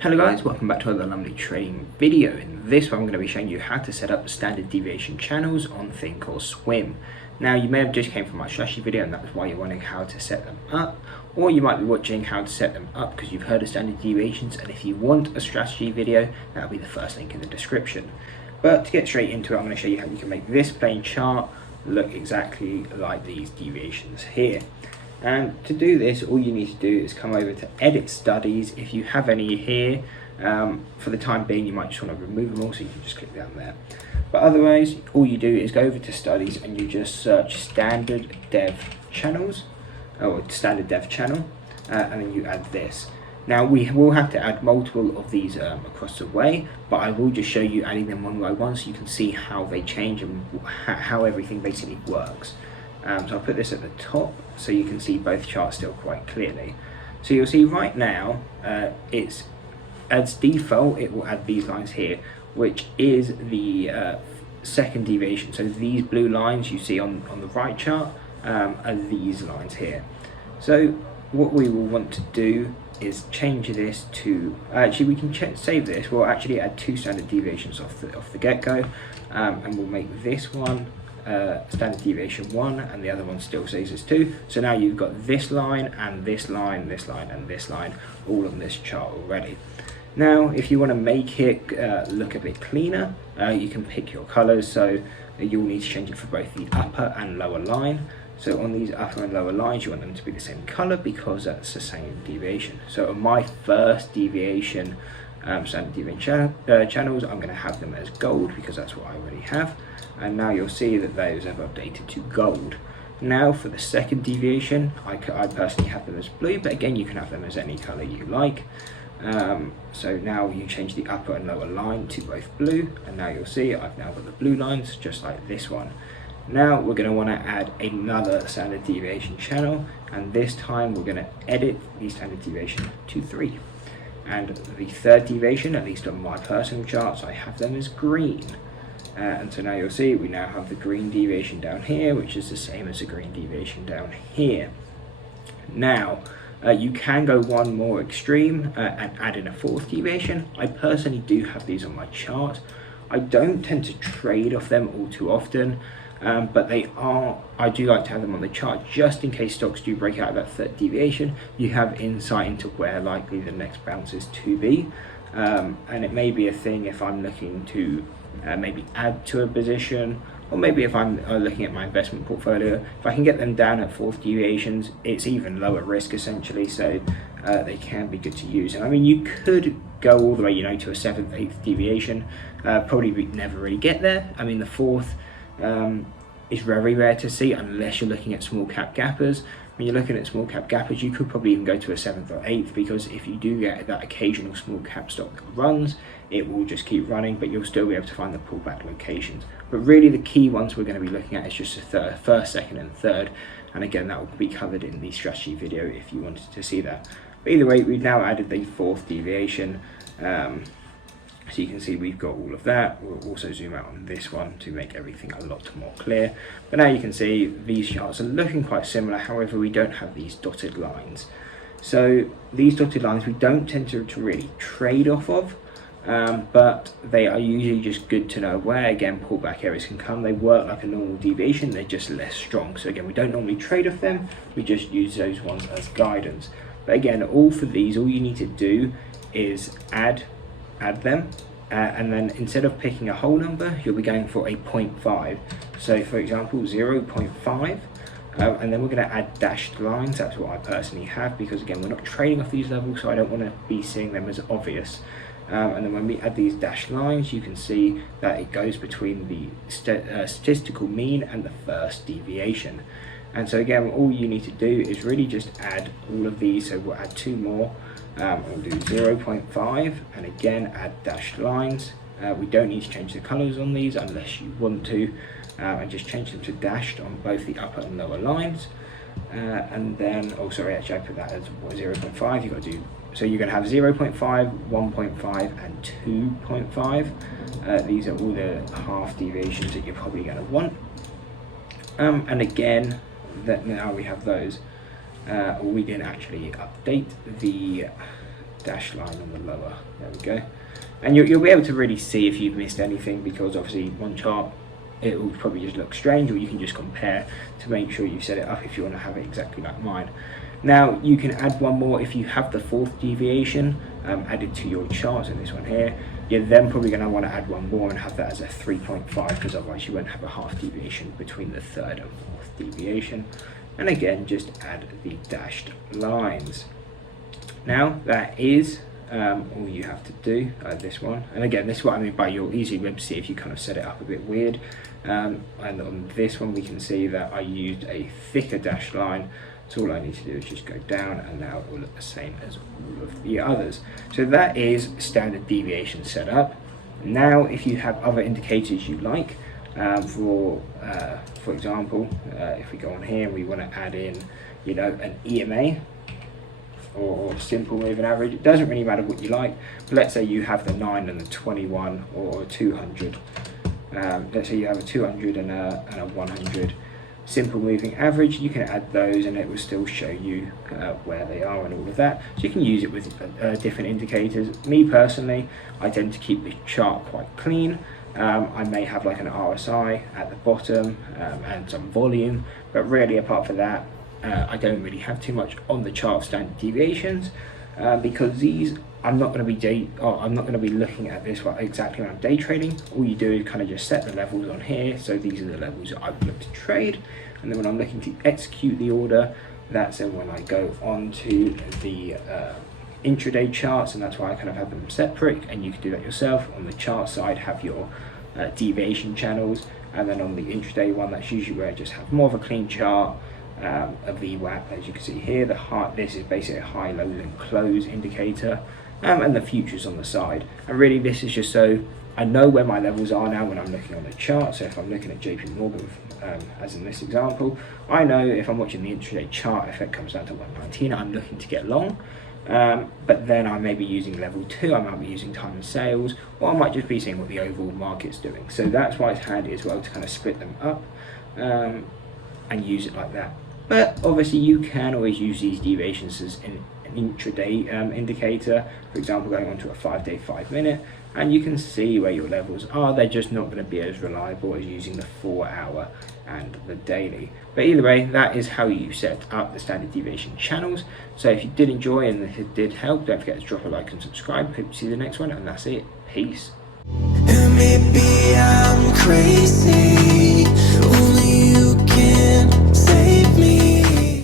Hello guys, welcome back to another Lumley trading video. In this one I'm going to be showing you how to set up standard deviation channels on ThinkOrSwim. Now you may have just came from my strategy video and that's why you're wondering how to set them up, or you might be watching how to set them up because you've heard of standard deviations, and if you want a strategy video that'll be the first link in the description. But to get straight into it, I'm going to show you how you can make this plain chart look exactly like these deviations here. And to do this, all you need to do is come over to edit studies. If you have any here, for the time being you might just want to remove them all, so you can just click down there. But otherwise, all you do is go over to studies and you just search standard dev channels, or standard dev channel, and then you add this. Now we will have to add multiple of these across the way, but I will just show you adding them one by one so you can see how they change and how everything basically works. So I'll put this at the top so you can see both charts still quite clearly. So you'll see right now, it's as default it will add these lines here, which is the second deviation. So these blue lines you see on the right chart are these lines here. So what we will want to do is change this to, actually we can save this, we'll actually add two standard deviations off the get-go, and we'll make this one standard deviation 1 and the other one still stays as 2. So now you've got this line and this line, this line and this line all on this chart already. Now if you want to make it look a bit cleaner, you can pick your colors, so you'll need to change it for both the upper and lower line. So on these upper and lower lines you want them to be the same color because that's the same deviation. So on my first deviation, standard deviation channels, I'm going to have them as gold because that's what I already have. And now you'll see that those have updated to gold. Now for the second deviation, I personally have them as blue, but again you can have them as any color you like. So now you change the upper and lower line to both blue, and now you'll see I've now got the blue lines just like this one. Now we're going to want to add another standard deviation channel, and this time we're going to edit the standard deviation to 3. And the third deviation, at least on my personal charts, I have them as green. And so now you'll see we now have the green deviation down here, which is the same as the green deviation down here. Now you can go one more extreme and add in a fourth deviation. I personally do have these on my chart. I don't tend to trade off them all too often, but I do like to have them on the chart just in case stocks do break out of that third deviation. You have insight into where likely the next bounce is to be, and it may be a thing if I'm looking to maybe add to a position, or maybe if I'm looking at my investment portfolio, if I can get them down at fourth deviations, it's even lower risk essentially, so they can be good to use. And I mean, you could go all the way, to a 7th, 8th deviation, probably never really get there. I mean, the fourth is very rare to see unless you're looking at small cap gappers. When you're looking at small cap gappers, you could probably even go to a 7th or 8th, because if you do get that occasional small cap stock runs, it will just keep running, but you'll still be able to find the pullback locations. But really the key ones we're going to be looking at is just the first, second and third, and again that will be covered in the strategy video if you wanted to see that. But either way, we've now added the fourth deviation, so you can see we've got all of that. We'll also zoom out on this one to make everything a lot more clear. But now you can see these charts are looking quite similar, however we don't have these dotted lines. So these dotted lines we don't tend to really trade off of, but they are usually just good to know where, again, pullback areas can come. They work like a normal deviation, they're just less strong. So again, we don't normally trade off them, we just use those ones as guidance. But again, all you need to do is add them, and then instead of picking a whole number, you'll be going for a 0.5. So for example, 0.5, and then we're going to add dashed lines. That's what I personally have, because again, we're not trading off these levels, so I don't want to be seeing them as obvious. And then when we add these dashed lines, you can see that it goes between the statistical mean and the first deviation. And so again, all you need to do is really just add all of these. So we'll add 2 more. We'll do 0.5 and again add dashed lines. We don't need to change the colors on these unless you want to, and just change them to dashed on both the upper and lower lines. And then, actually I put that as 0.5. You've got to do, so you're going to have 0.5, 1.5 and 2.5. These are all the half deviations that you're probably going to want. And again, that now we have those. We didn't actually update the dashed line on the lower. There we go. And you'll be able to really see if you've missed anything, because obviously one chart it will probably just look strange, or you can just compare to make sure you set it up if you want to have it exactly like mine. Now you can add one more if you have the fourth deviation added to your chart, in this one here. You're then probably going to want to add one more and have that as a 3.5, because otherwise you won't have a half deviation between the third and fourth deviation. And again, just add the dashed lines. Now that is all you have to do, this one. And again, this is what I mean by you'll easily be able to see if you kind of set it up a bit weird. And on this one we can see that I used a thicker dashed line. So all I need to do is just go down, and now it will look the same as all of the others. So that is standard deviation setup. Now if you have other indicators you like, for example, if we go on here and we want to add in, you know, an EMA or simple moving average, it doesn't really matter what you like, but let's say you have the 9 and the 21 or 200. Let's say you have a 200 and a 100 simple moving average. You can add those and it will still show you where they are and all of that. So you can use it with different indicators. Me personally, I tend to keep the chart quite clean. I may have like an RSI at the bottom and some volume, but really apart from that, I don't really have too much on the chart of standard deviations, because these I'm not going to be looking at this exactly when I'm day trading. All you do is kind of just set the levels on here. So these are the levels that I would look to trade, and then when I'm looking to execute the order, that's then when I go on to the intraday charts, and that's why I kind of have them separate. And you can do that yourself. On the chart side, have your deviation channels, and then on the intraday one, that's usually where I just have more of a clean chart. A VWAP, as you can see here. This is basically a high, lows and close indicator, and the futures on the side. And really this is just so I know where my levels are now when I'm looking on the chart. So if I'm looking at JP Morgan, as in this example, I know if I'm watching the intraday chart, if it comes down to 119, I'm looking to get long. But then I may be using level 2, I might be using time and sales, or I might just be seeing what the overall market's doing. So that's why it's handy as well to kind of split them up and use it like that. But obviously you can always use these deviations as an intraday indicator, for example going on to a 5-day 5-minute, and you can see where your levels are. They're just not going to be as reliable as using the 4-hour and the daily. But either way, that is how you set up the standard deviation channels. So if you did enjoy and it did help, don't forget to drop a like and subscribe. Hope to see you in the next one, and that's it. Peace. Maybe I'm crazy.